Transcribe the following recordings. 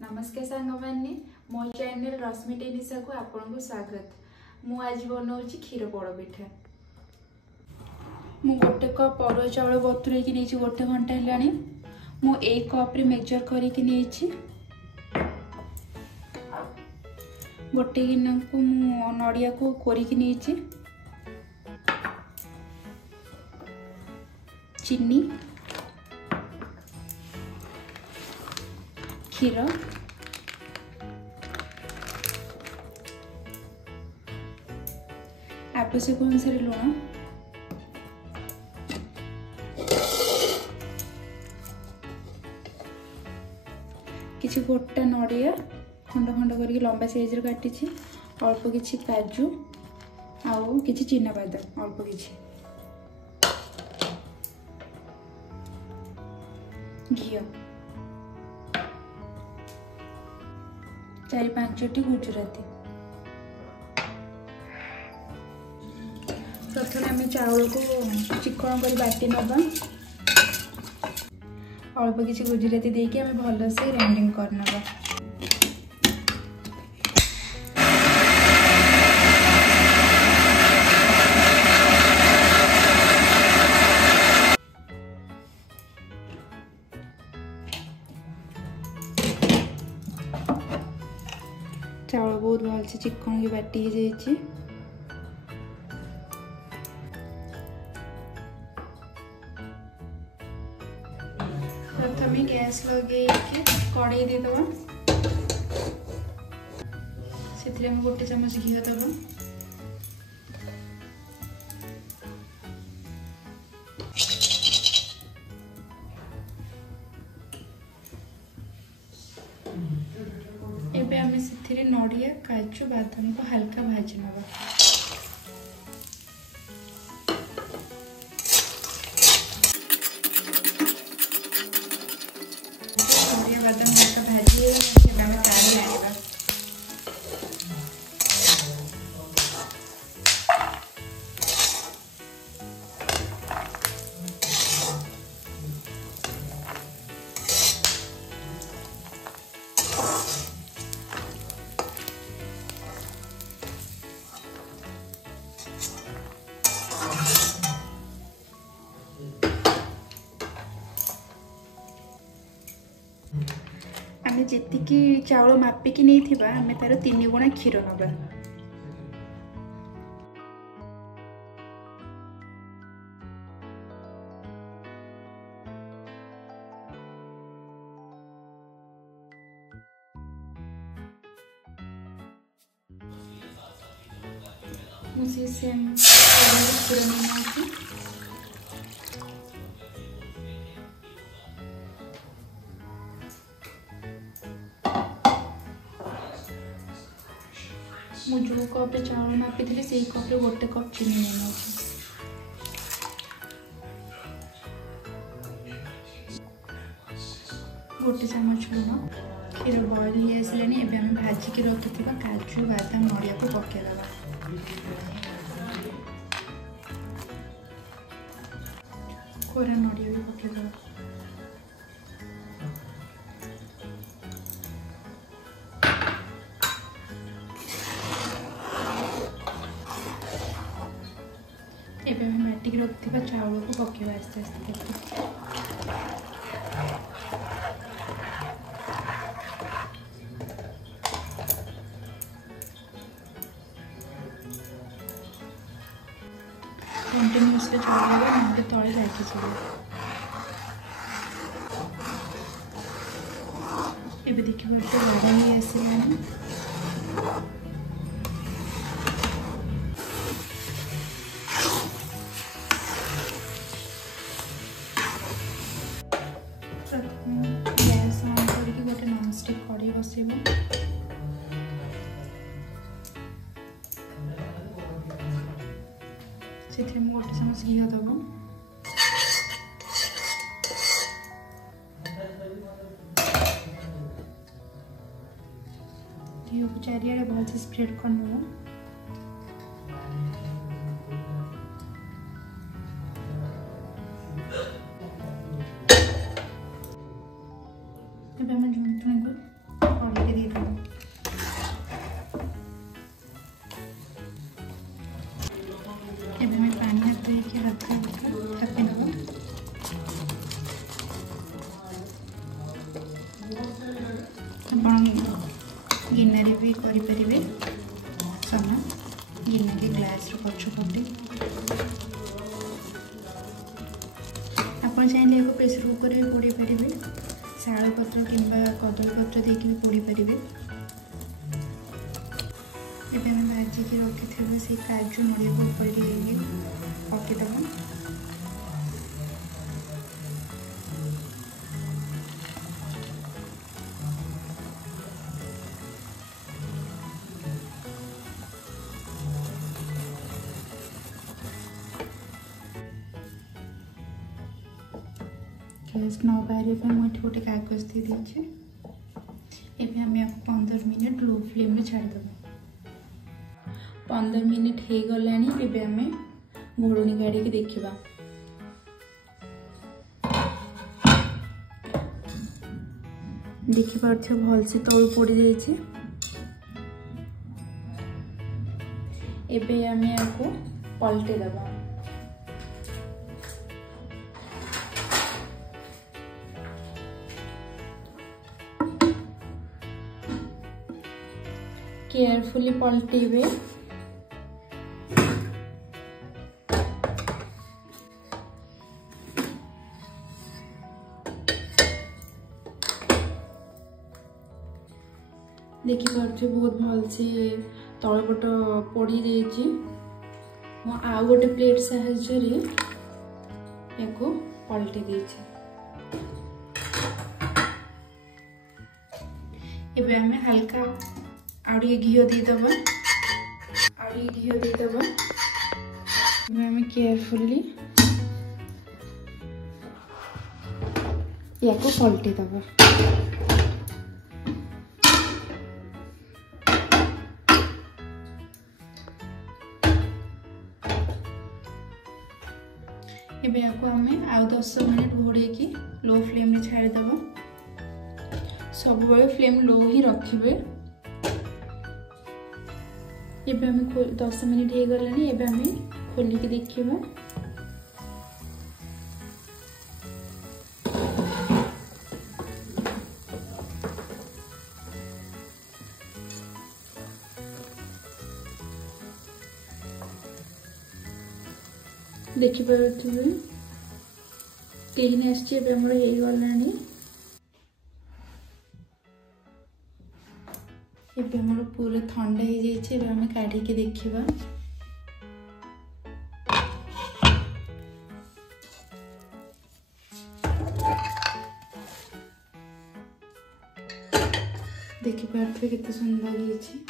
नमस्कार सांगमाने मो चैनल रश्मि टेनिसा को आपको स्वागत। मु आज बनाऊँगी क्षीर पोड़ पिठा। मु गोटे कप अरुआ चाउल बतुरे नहीं गोटे घंटा है। मु एक कप रे मेजर करके नहीं गोटे गिना को मु नड़िया को कोरिकी नहीं चीनी क्षीर आवश्यक अनुसार लुण किसी गोटा नड़िया खंड खंड करके लंबा साइज रे काटी अल्प किछि काजू आउ किछि चिना बादाम अल्प किछि घी 4-5टी गुजराती। प्रथम आम चाउल को चिकन कर बाटी नवा अल्प किसी गुजराती देके आम भल से ग्राइंडिंग करनवा। चाउल बहुत भल से चिकन की बाटी हो जाए। प्रथम गैस लगे कड़े देदबा से गोटे चमच घी दबा एबे हमें से नड़िया काजू बादाम को हल्का भाजी नवा। नड़िया बादाम हल्का भाजी काढ़ी आनिबा। आमे जेतिकी चाउल मापिकी नहीं थिबा आमे तार 3 गुणा क्षीर नबा। मुझे सेम क्षीर नहीं मु जो कप चाउल मापी से कप गोटे कप चीनी नहीं गोटे चमच लुण। क्षीर बॉइल हो आसलानी एबे हम भाजिकी रखि काजू बादाम नड़िया को पकेदबा। कोरा नड़िया भी पकेदबा। एबे हम बाटिक रखिथिबा चाउल को पकेबा आस्ते आस्ते करके। कंटिन्यूअसली चलाइबा नंदे तळे लागी जाय। एबे देखिबा तो लागी आसिलानी। गैस ऑन करके गोटे नॉनस्टिक कढ़ी बसेब। से गोटे चमच घी दब। घी को चारियाडे भलसे स्प्रेड कर नब। ଏବେ ଆମେ ଜନ୍ତୁଣୀକୁ गिन्ना भी करें सम गिन्ना के ग्लास पछपटे आप चाहिए प्रेसर कुकर में पोड़ी पारे शाल पत्र कि कदली पत्र देकी भी पोड़ी पारे। ଏବେ ଆମେ ଭାଜିକି ରଖିଥିବା ସେ କାଜୁ ନଡ଼ିଆକୁ ଉପରେ ପକାଇଦେବା। गैस न बाहर मुझे गोटे कागज दे दीजिए। एबे हमें आपको 15 मिनट लो फ्लेम में छाड़देव। 15 मिनट हो गलानी। एबे हमें घोड़नी गाड़ी के देखा देखिए भलसे तलू पड़ जाइए। एबे हमें आपको पलटे दबा। केयरफुली पलटेबे। देखी पारे बहुत भल से तलपट पड़ी जाइए। आउ गोटे प्लेट साहाय्य पलटे देछि। एबे हमें हल्का आउे घी देदेबा। हमें केयरफुली या पलटे दबा। एबे आपको हमें आउ 10 मिनट घोड़े की लो फ्लेम में छाड़देव। सब फ्लेम लो ही रखिए। एबे हमें 10 मिनट हो गलानी। एबे हमें खोलिक देखिबा। देखिए क्लीन आसगलानी। एबे हमर पूरा ठंडा हो जाइए। एबे हमें काढ़ी के देखिबा। देखि पारे केते सुंदर होइछि।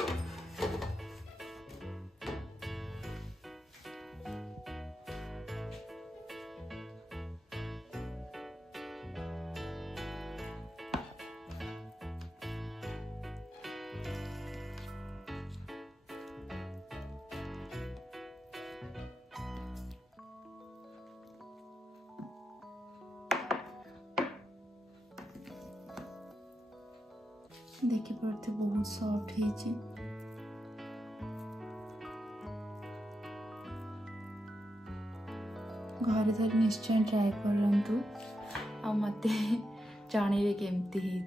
देखि पारे बहुत सॉफ्ट है। घर थर निश्चय ट्राए करंतु आ मते जानिबे केमती है।